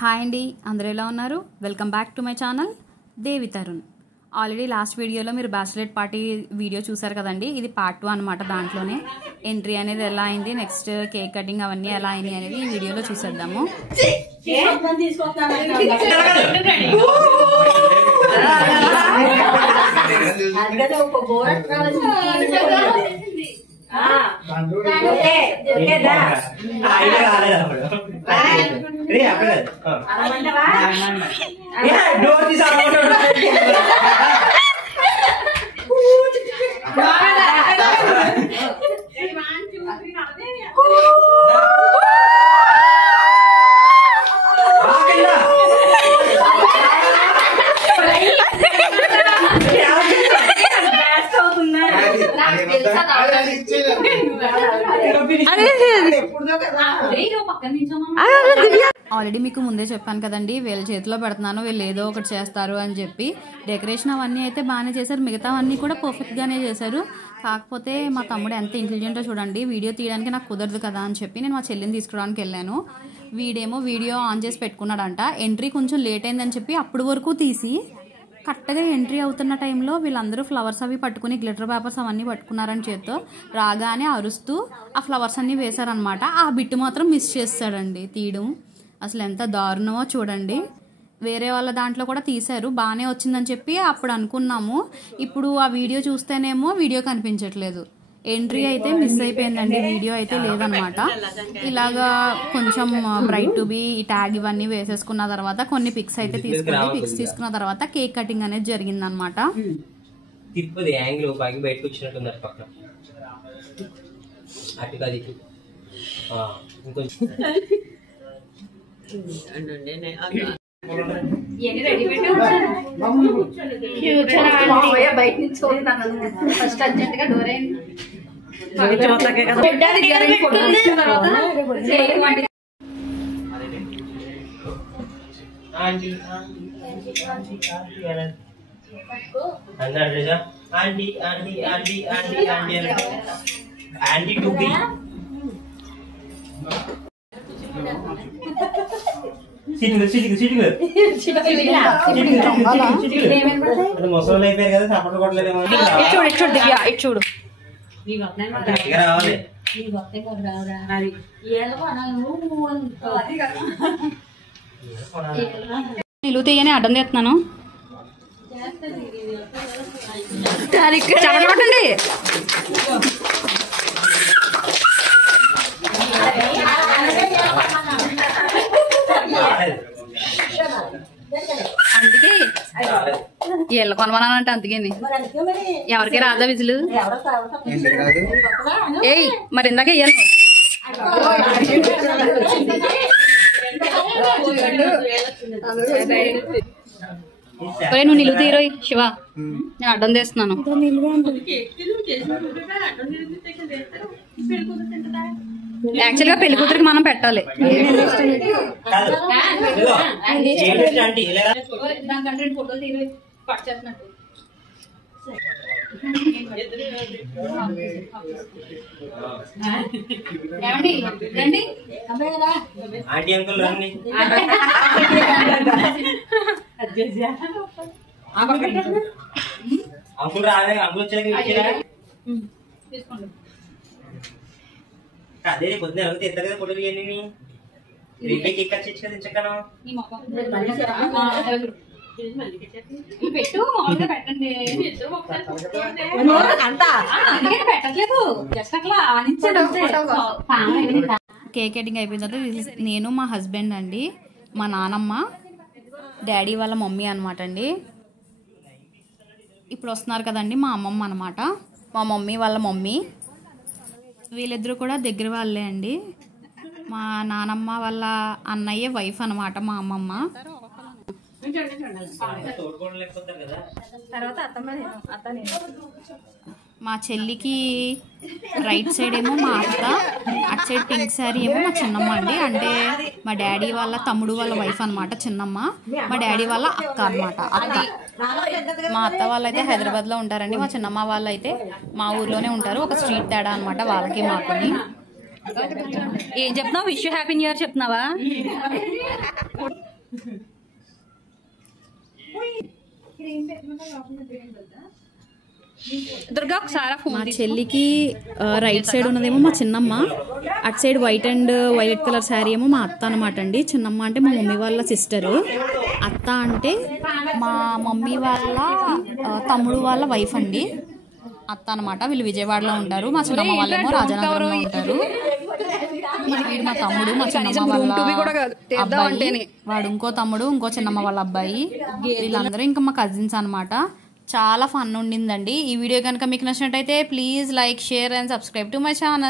Hi అండి, అందరూ ఎలా ఉన్నారు? Welcome back to my channel Devi Tarun. Already last వీడియోలో మీరు బ్యాచిలర్ పార్టీ వీడియో చూసారు కదండి. ఇది పార్ట్ 2 అనమాట. దాంట్లోనే ఎంట్రీ అనేది ఎలా అయింది, నెక్స్ట్ కేక్ కటింగ్ అవన్నీ ఎలా అయింది అనేది ఈ వీడియోలో చూసేద్దాము. ఆల్రెడీ మీకు ముందే చెప్పాను కదండి, వీళ్ళ చేతిలో పెడుతున్నాను, వీళ్ళు ఏదో ఒకటి చేస్తారు అని చెప్పి. డెకరేషన్ అవన్నీ అయితే బాగానే చేశారు, మిగతావన్నీ కూడా పర్ఫెక్ట్గానే చేశారు. కాకపోతే మా తమ్ముడు ఎంత ఇంటెలిజెంటో చూడండి. వీడియో తీయడానికి నాకు కుదరదు కదా అని చెప్పి నేను మా చెల్లిని తీసుకోవడానికి వెళ్ళాను. వీడేమో వీడియో ఆన్ చేసి పెట్టుకున్నాడంట. ఎంట్రీ కొంచెం లేట్ అయిందని చెప్పి అప్పటి వరకు తీసి కరెక్ట్గా ఎంట్రీ అవుతున్న టైంలో వీళ్ళందరూ ఫ్లవర్స్ అవి పట్టుకుని గ్లిటర్ పేపర్స్ అవన్నీ పట్టుకున్నారని చేత్తో రాగానే అరుస్తూ ఆ ఫ్లవర్స్ అన్నీ వేశారనమాట. ఆ బిట్టు మాత్రం మిస్ చేస్తాడండి తీయడం. అసలు ఎంత దారుణమో చూడండి. వేరే వాళ్ళ దాంట్లో కూడా తీశారు, బాగానే వచ్చిందని చెప్పి అప్పుడు అనుకున్నాము. ఇప్పుడు ఆ వీడియో చూస్తేనేమో వీడియో కనిపించట్లేదు. ఎంట్రీ అయితే మిస్ అయిపోయిందండి, వీడియో అయితే లేదనమాట. ఇలాగా కొంచెం బ్రైట్ టు బి ఈ ట్యాగ్ ఇవన్నీ వేసేసుకున్న తర్వాత కొన్ని పిక్స్ అయితే తీసుకున్న తర్వాత కేక్ కటింగ్ అనేది జరిగిందనమాట. బయట నుంచి ఫస్ట్ అర్జెంట్ గా డోర్ ముసలు అయిపోయారు కదా, సపోర్ట్ కొట్టలేదేమో. చూడు నిలువు తీయని అడ్డం చేస్తున్నాను. చెప్పండి. అందుకే వీళ్ళు కొనమన్నానంటే అందుకని ఎవరికి రాదా విజులు. ఏయ్ మరి ఇందాక ఇయ్యాలి. నువ్వు నిలువు తీరోయ్ శివ, నేను అడ్డం చేస్తున్నాను. యాక్చువల్ గా పెళ్లి కూతురికి మనం పెట్టాలి. అంకుల్ రాలే, అంకుల్ వచ్చాక అదే పొద్దున ఎవరు తెస్తారు కదా ఫోటోలు ఇవన్నీ. కేక్ కట్ చేసి కదా తెచ్చక్కను పెట్టు పెట్టండి. పెట్టట్లేదు, జస్ట్ అట్లా కేక్ కటింగ్ అయిపోయిన తర్వాత నేను మా హస్బెండ్ అండి, మా నానమ్మ, డాడీ వాళ్ళ మమ్మీ అనమాట అండి. ఇప్పుడు వస్తున్నారు కదండి మా అమ్మమ్మ అనమాట, మా మమ్మీ వాళ్ళ మమ్మీ. వీళ్ళిద్దరూ కూడా దగ్గర వాళ్ళే అండి. మా నానమ్మ వాళ్ళ అన్నయ్య వైఫ్ అనమాట మా అమ్మమ్మ. మా చెల్లికి రైట్ సైడ్ ఏమో మా అత్త, అటు సైడ్ పింక్ శారీ ఏమో మా చిన్నమ్మ అండి. అంటే మా డాడీ వాళ్ళ తమ్ముడు వాళ్ళ వైఫ్ అనమాట చిన్నమ్మ. మా డాడీ వాళ్ళ అక్క అనమాట అత్త. మా అత్త వాళ్ళు అయితే హైదరాబాద్లో ఉంటారండి. మా చిన్నమ్మ వాళ్ళు అయితే మా ఊర్లోనే ఉంటారు. ఒక స్ట్రీట్ తేడా అనమాట వాళ్ళకి మాకుని. ఏం చెప్తున్నావు? విష్ హ్యాపీ న్యూ ఇయర్ చెప్తున్నావా? దుర్గా ఒకసారి మా చెల్లికి రైట్ సైడ్ ఉన్నదేమో మా చిన్నమ్మ, అటు side white and violet colour sari ఏమో మా అత్త అనమాట అండి. చిన్నమ్మ అంటే మా మమ్మీ వాళ్ళ సిస్టరు, అత్త అంటే మా మమ్మీ వాళ్ళ తమ్ముడు వాళ్ళ వైఫ్ అండి. అత్త అనమాట. వీళ్ళు విజయవాడలో ఉంటారు. మా చిన్నమ్మ వాళ్ళేమో రాజానగరంలో ఉంటారు. వీడు మా తమ్ముడు, మా చిన్నమ్మ వాళ్ళ అబ్బాయి, వాడు ఇంకో తమ్ముడు, ఇంకో చిన్నమ్మ వాళ్ళ అబ్బాయి. వీళ్ళందరూ ఇంకా మా కజిన్స్ అనమాట. చాలా ఫన్ ఉండిందండి. ఈ వీడియో కనుక మీకు నచ్చినట్టయితే please like, share and subscribe to my channel.